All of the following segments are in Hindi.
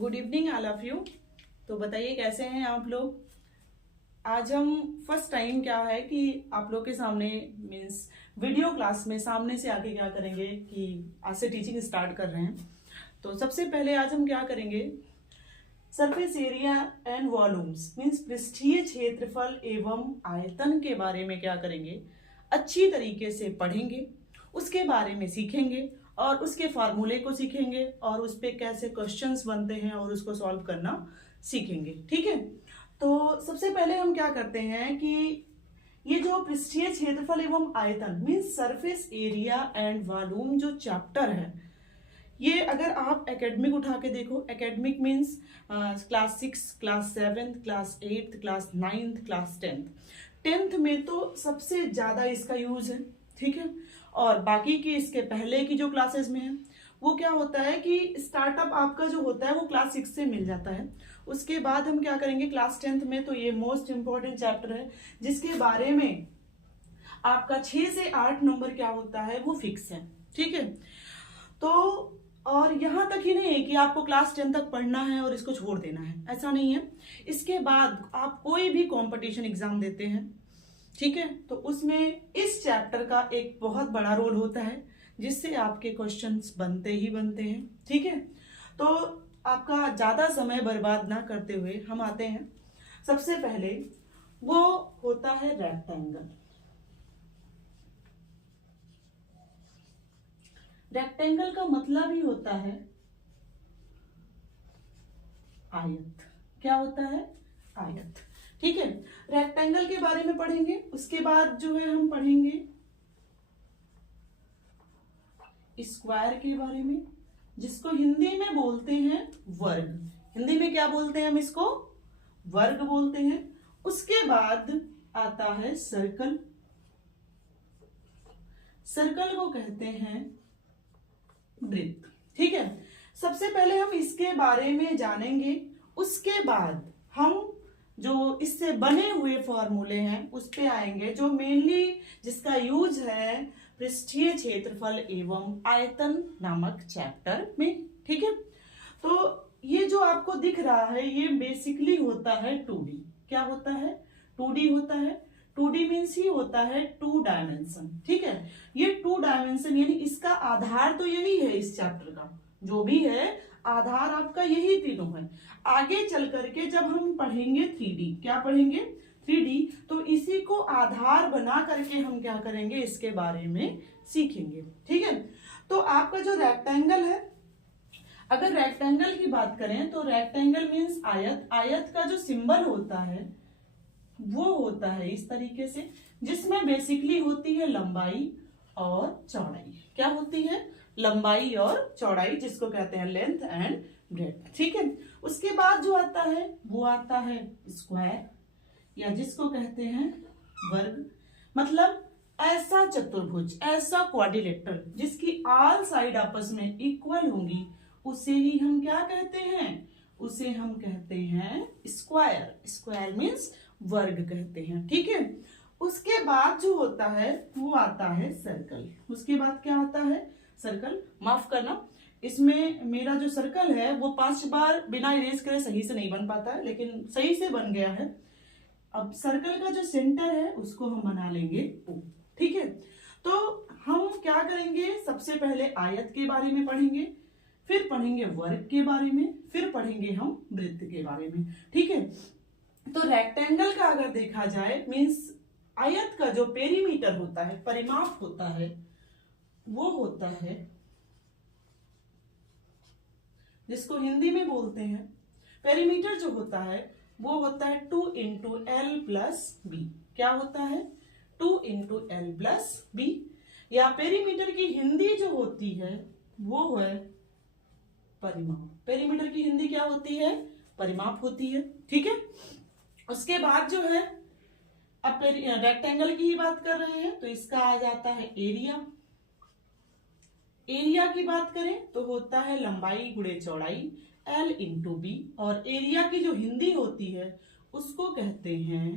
Good evening all of you. तो बताइए कैसे हैं आप लोग। आज हम फर्स्ट टाइम क्या है कि आप लोग के सामने मीन्स वीडियो क्लास में सामने से आके क्या करेंगे कि आज से टीचिंग स्टार्ट कर रहे हैं। तो सबसे पहले आज हम क्या करेंगे, surface area and volumes means पृष्ठीय क्षेत्रफल एवं आयतन के बारे में क्या करेंगे, अच्छी तरीके से पढ़ेंगे, उसके बारे में सीखेंगे और उसके फार्मूले को सीखेंगे और उस पर कैसे क्वेश्चंस बनते हैं और उसको सॉल्व करना सीखेंगे। ठीक है, तो सबसे पहले हम क्या करते हैं कि ये जो पृष्ठीय क्षेत्रफल एवं आयतन means surface area and volume जो चैप्टर है, ये अगर आप एकेडमिक उठा के देखो, academic means class 6, class 7, class 8, class 9, class 10 में तो सबसे ज्यादा इसका यूज है। ठीक है, और बाकी की इसके पहले की जो क्लासेस में है वो क्या होता है कि स्टार्टअप आपका जो होता है वो क्लास 6 से मिल जाता है। उसके बाद हम क्या करेंगे क्लास 10 में, तो ये मोस्ट इंपॉर्टेंट चैप्टर है जिसके बारे में आपका 6 से 8 नंबर क्या होता है वो फिक्स है। ठीक है, तो और यहां तक ही नहीं है कि आपको क्लास 10 तक पढ़ना है और इसको छोड़ देना है, ऐसा नहीं है। इसके बाद आप कोई भी कंपटीशन एग्जाम देते हैं, ठीक है, तो उसमें इस चैप्टर का एक बहुत बड़ा रोल होता है जिससे आपके क्वेश्चंस बनते ही बनते हैं। ठीक है, तो आपका ज्यादा समय बर्बाद ना करते हुए हम आते हैं, सबसे पहले वो होता है रेक्टेंगल। रेक्टेंगल का मतलब ही होता है आयत। क्या होता है? आयत। ठीक है, रेक्टेंगल के बारे में पढ़ेंगे। उसके बाद जो है हम पढ़ेंगे स्क्वायर के बारे में, जिसको हिंदी में बोलते हैं वर्ग। हिंदी में क्या बोलते हैं हम इसको? वर्ग बोलते हैं। उसके बाद आता है सर्कल। सर्कल को कहते हैं वृत्त। ठीक है, सबसे पहले हम इसके बारे में जानेंगे, उसके बाद हम जो इससे बने हुए फॉर्मूले हैं उस पे आएंगे, जो मेनली जिसका यूज है पृष्ठीय क्षेत्रफल एवं आयतन नामक चैप्टर में। ठीक है, तो ये जो आपको दिख रहा है ये बेसिकली होता है 2D। क्या होता है? 2D होता है। 2D मीन्स ही होता है 2 डायमेंशन। ठीक है, ये 2 डायमेंशन यानी इसका आधार तो यही है, इस चैप्टर का जो भी है आधार आपका यही तीनों है। आगे चल करके जब हम पढ़ेंगे 3D, क्या पढ़ेंगे? 3D, तो इसी को आधार बना करके हम क्या करेंगे, इसके बारे में सीखेंगे। ठीक है, तो आपका जो रेक्टेंगल है, अगर रेक्टेंगल की बात करें तो रेक्टेंगल मीन्स आयत। आयत का जो सिंबल होता है वो होता है इस तरीके से, जिसमें बेसिकली होती है लंबाई और चौड़ाई। क्या होती है? लंबाई और चौड़ाई, जिसको कहते हैं लेंथ एंड ब्रेड्थ। ठीक है, उसके बाद जो आता है वो आता है स्क्वायर, या जिसको कहते हैं वर्ग। मतलब ऐसा चतुर्भुज, ऐसा क्वाड्रिलेटरल जिसकी ऑल साइड आपस में इक्वल होंगी, उसे ही हम क्या कहते हैं? उसे हम कहते हैं स्क्वायर। स्क्वायर मीन्स वर्ग कहते हैं। ठीक है, उसके बाद जो होता है वो आता है सर्कल। उसके बाद क्या आता है? सर्कल। माफ करना, इसमें मेरा जो सर्कल है वो 5 बार बिना इरेज करे सही से नहीं बन पाता है, लेकिन सही से बन गया है। अब सर्कल का जो सेंटर है उसको हम बना लेंगे O। ठीक है, तो हम क्या करेंगे, सबसे पहले आयत के बारे में पढ़ेंगे, फिर पढ़ेंगे वर्ग के बारे में, फिर पढ़ेंगे हम वृत्त के बारे में। ठीक है, तो रेक्टेंगल का अगर देखा जाए मीन्स आयत का जो पेरीमीटर होता है, परिमाप होता है, वो होता है जिसको हिंदी में बोलते हैं पेरीमीटर, जो होता है वो होता है 2 इंटू एल प्लस बी। क्या होता है? 2 इंटू एल प्लस बी, या पेरीमीटर की हिंदी जो होती है वो है परिमाप। पेरीमीटर की हिंदी क्या होती है? परिमाप होती है। ठीक है, उसके बाद जो है, अब रेक्टेंगल की ही बात कर रहे हैं तो इसका आ जाता है एरिया। एरिया की बात करें तो होता है लंबाई गुणे चौड़ाई, L इंटू बी, और एरिया की जो हिंदी होती है उसको कहते हैं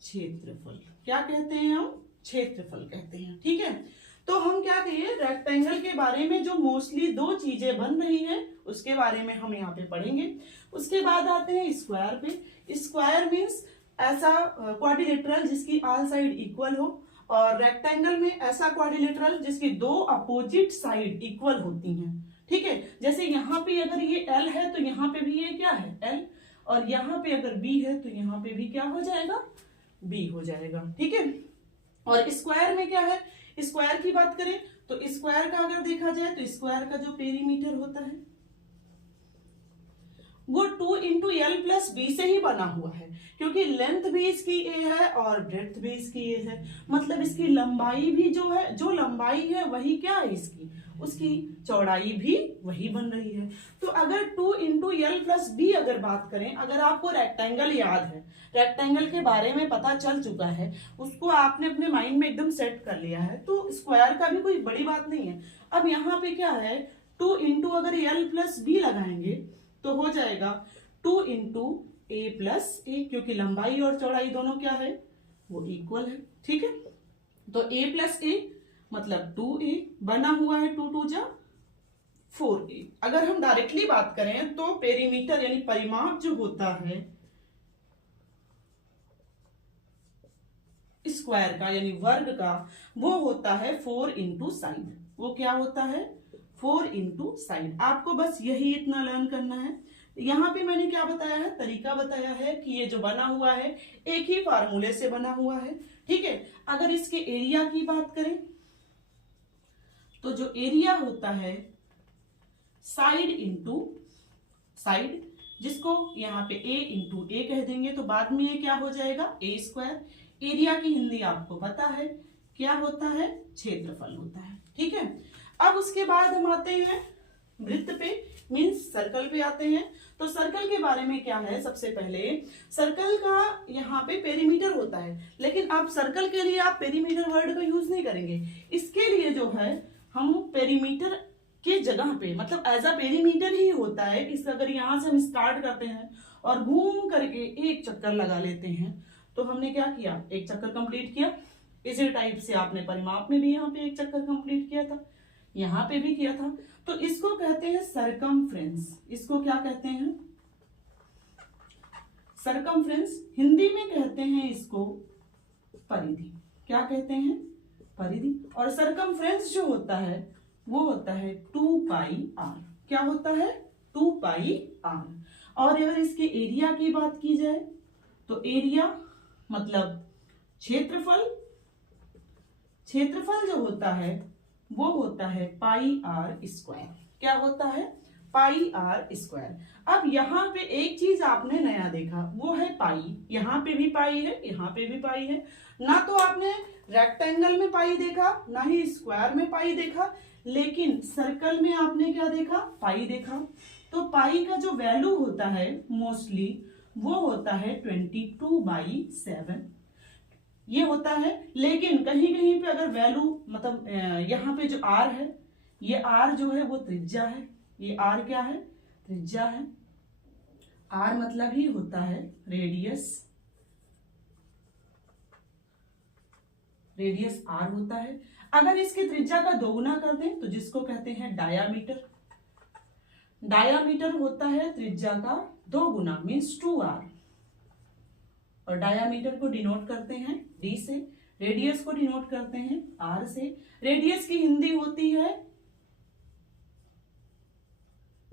क्षेत्रफल। क्या कहते हैं हम? क्षेत्रफल कहते हैं। ठीक है, तो हम क्या कहिए, रेक्टेंगल के बारे में जो मोस्टली दो चीजें बन रही है उसके बारे में हम यहाँ पे पढ़ेंगे। उसके बाद आते हैं स्क्वायर पे। स्क्वायर मीन्स ऐसा क्वाड्रिलेटरल जिसकी ऑल साइड इक्वल हो, और रेक्टेंगल में ऐसा क्वाड्रिलेटरल जिसकी दो अपोजिट साइड इक्वल होती हैं। ठीक है, जैसे यहाँ पे अगर ये L है तो यहाँ पे भी ये क्या है L, और यहाँ पे अगर B है तो यहाँ पे भी क्या हो जाएगा, B हो जाएगा। ठीक है, और स्क्वायर में क्या है, स्क्वायर की बात करें तो स्क्वायर का अगर देखा जाए तो स्क्वायर का जो पेरीमीटर होता है वो 2 इंटू एल प्लस बी से ही बना हुआ है, क्योंकि लेंथ भी इसकी ए है और ब्रेड्थ भी इसकी ए है, मतलब इसकी लंबाई भी जो है, जो लंबाई है वही क्या है इसकी, उसकी चौड़ाई भी वही बन रही है। तो अगर 2 इंटू एल प्लस बी अगर बात करें, अगर आपको रेक्टेंगल याद है, रेक्टेंगल के बारे में पता चल चुका है, उसको आपने अपने माइंड में एकदम सेट कर लिया है, तो स्क्वायर का भी कोई बड़ी बात नहीं है। अब यहाँ पे क्या है, 2 इंटू अगर एल प्लस बी लगाएंगे तो हो जाएगा 2 इंटू ए प्लस ए, क्योंकि लंबाई और चौड़ाई दोनों क्या है, वो इक्वल है। ठीक है, तो ए प्लस ए मतलब 2a बना हुआ है, 2 2 जा 4a। अगर हम डायरेक्टली बात करें तो पेरीमीटर यानी परिमाप जो होता है स्क्वायर का यानी वर्ग का, वो होता है 4 इंटू साइड। वो क्या होता है, 4 इंटू साइड। आपको बस यही इतना लर्न करना है। यहाँ पे मैंने क्या बताया है, तरीका बताया है कि ये जो बना हुआ है एक ही फार्मूले से बना हुआ है। ठीक है, अगर इसके एरिया की बात करें तो जो एरिया होता है साइड इंटू साइड, जिसको यहाँ पे a इंटू ए कह देंगे तो बाद में ये क्या हो जाएगा, ए स्क्वायर। एरिया की हिंदी आपको पता है क्या होता है, क्षेत्रफल होता है। ठीक है, अब उसके बाद हम आते हैं वृत्त पे, मीन्स सर्कल पे आते हैं। तो सर्कल के बारे में क्या है, सबसे पहले सर्कल का यहाँ पे पेरीमीटर होता है, लेकिन आप सर्कल के लिए आप पेरीमीटर वर्ड का यूज नहीं करेंगे। इसके लिए जो है हम पेरीमीटर के जगह पे, मतलब एज अ पेरीमीटर ही होता है। इस अगर यहाँ से हम स्टार्ट करते हैं और घूम करके एक चक्कर लगा लेते हैं तो हमने क्या किया, एक चक्कर कंप्लीट किया। इसी टाइप से आपने परिमाप में भी यहाँ पे एक चक्कर कंप्लीट किया था, यहाँ पे भी किया था। तो इसको कहते हैं सरकमफ्रेंस। इसको क्या कहते हैं, सरकमफ्रेंस। हिंदी में कहते हैं इसको परिधि। क्या कहते हैं, परिधि। और सरकमफ्रेंस जो होता है वो होता है 2 पाई आर। क्या होता है, 2 पाई आर। और अगर इसके एरिया की बात की जाए तो एरिया मतलब क्षेत्रफल। क्षेत्रफल जो होता है वो होता है पाई आर स्क्वायर। क्या होता है, पाई आर स्क्वायर। अब यहाँ पे एक चीज आपने नया देखा, वो है पाई। यहाँ पे भी पाई है, यहाँ पे भी पाई है। ना तो आपने रेक्टेंगल में पाई देखा, ना ही स्क्वायर में पाई देखा, लेकिन सर्कल में आपने क्या देखा, पाई देखा। तो पाई का जो वैल्यू होता है मोस्टली वो होता है 22/7 ये होता है। लेकिन कहीं कहीं पे अगर वैल्यू मतलब यहाँ पे जो आर है, ये आर जो है वो त्रिज्या है। ये आर क्या है, त्रिज्या है। आर मतलब ही होता है रेडियस। रेडियस आर होता है। अगर इसकी त्रिज्या का दोगुना कर दें तो जिसको कहते हैं डायामीटर। डायामीटर होता है त्रिज्या का दोगुना, मीन्स 2r। और डायामीटर को डिनोट करते हैं d से, रेडियस को डिनोट करते हैं r से। रेडियस की हिंदी होती है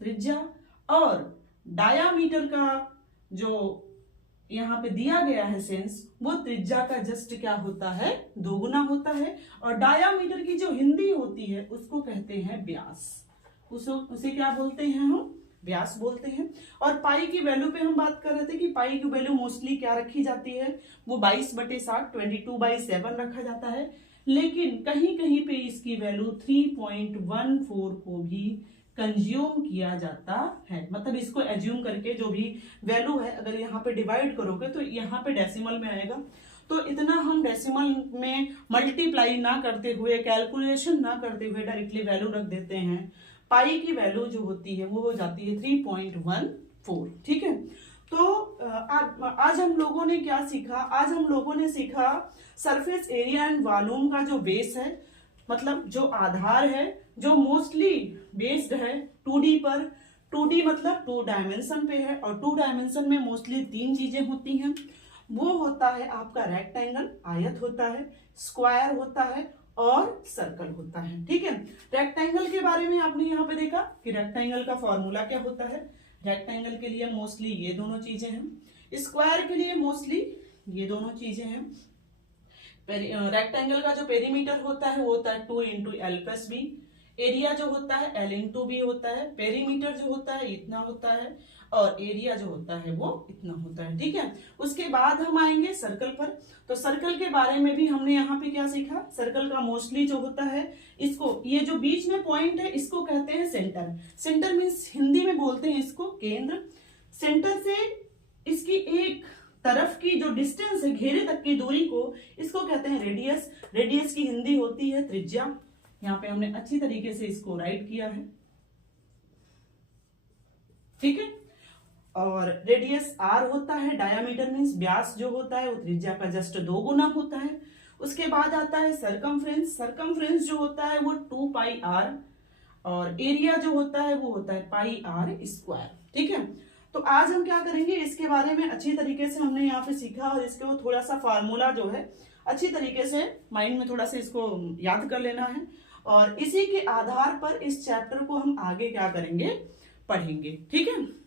त्रिज्या, और डायामीटर का जो यहाँ पे दिया गया है सेंस, वो त्रिज्या का जस्ट क्या होता है, दोगुना होता है। और डायामीटर की जो हिंदी होती है उसको कहते हैं व्यास। उसे क्या बोलते हैं हम, व्यास बोलते हैं। और पाई की वैल्यू पे हम बात कर रहे थे कि पाई की वैल्यू मोस्टली क्या रखी जाती है, वो 22/7 22/7 रखा जाता है। लेकिन कहीं कहीं पे इसकी वैल्यू 3.14 को भी कंज्यूम किया जाता है। मतलब इसको एज्यूम करके जो भी वैल्यू है अगर यहाँ पे डिवाइड करोगे तो यहाँ पे डेसिमल में आएगा। तो इतना हम डेसिमल में मल्टीप्लाई ना करते हुए, कैलकुलेशन ना करते हुए डायरेक्टली वैल्यू रख देते हैं। पाई की वैल्यू जो होती है वो हो जाती है 3.14। ठीक है, तो आज हम लोगों ने क्या सीखा, आज हम लोगों ने सीखा सरफेस एरिया एंड वॉल्यूम का जो बेस है मतलब जो आधार है, जो मोस्टली बेस्ड है 2D पर। 2D मतलब 2 डायमेंशन पे है, और 2 डायमेंशन में मोस्टली 3 चीजें होती हैं। वो होता है आपका रेक्टेंगल, आयत होता है, स्क्वायर होता है, और सर्कल होता है। ठीक है, रेक्टेंगल के बारे में आपने यहाँ पे देखा कि रेक्टेंगल का फॉर्मूला क्या होता है। रेक्टेंगल के लिए मोस्टली ये दोनों चीजें हैं, स्क्वायर के लिए मोस्टली ये दोनों चीजें हैं। रेक्टेंगल का जो पेरीमीटर होता है वो होता है 2 into L plus B. Area जो होता है एल इंटू बी होता है। पेरीमीटर जो होता है इतना होता है, और एरिया जो होता है वो इतना होता है। ठीक है, उसके बाद हम आएंगे सर्कल पर। तो सर्कल के बारे में भी हमने यहाँ पे क्या सीखा। सर्कल का मोस्टली जो होता है, इसको, ये जो बीच में पॉइंट है इसको कहते हैं सेंटर। सेंटर मीन्स हिंदी में बोलते हैं इसको केंद्र। सेंटर से इसकी एक तरफ की जो डिस्टेंस है, घेरे तक की दूरी को, इसको कहते हैं रेडियस। रेडियस की हिंदी होती है त्रिज्या। यहाँ पे हमने अच्छी तरीके से इसको राइट किया है। ठीक है, और रेडियस आर होता है। डायामीटर मीन्स व्यास जो होता है वो त्रिज्या का जस्ट 2 गुना होता है। उसके बाद आता है सरकमफ्रेंस। सरकमफ्रेंस जो होता है वो 2 पाई आर, और एरिया जो होता है वो होता है पाई आर स्क्वायर। ठीक है, तो आज हम क्या करेंगे, इसके बारे में अच्छी तरीके से हमने यहाँ पे सीखा, और इसके वो थोड़ा सा फार्मूला जो है अच्छी तरीके से माइंड में थोड़ा सा इसको याद कर लेना है, और इसी के आधार पर इस चैप्टर को हम आगे क्या करेंगे, पढ़ेंगे। ठीक है।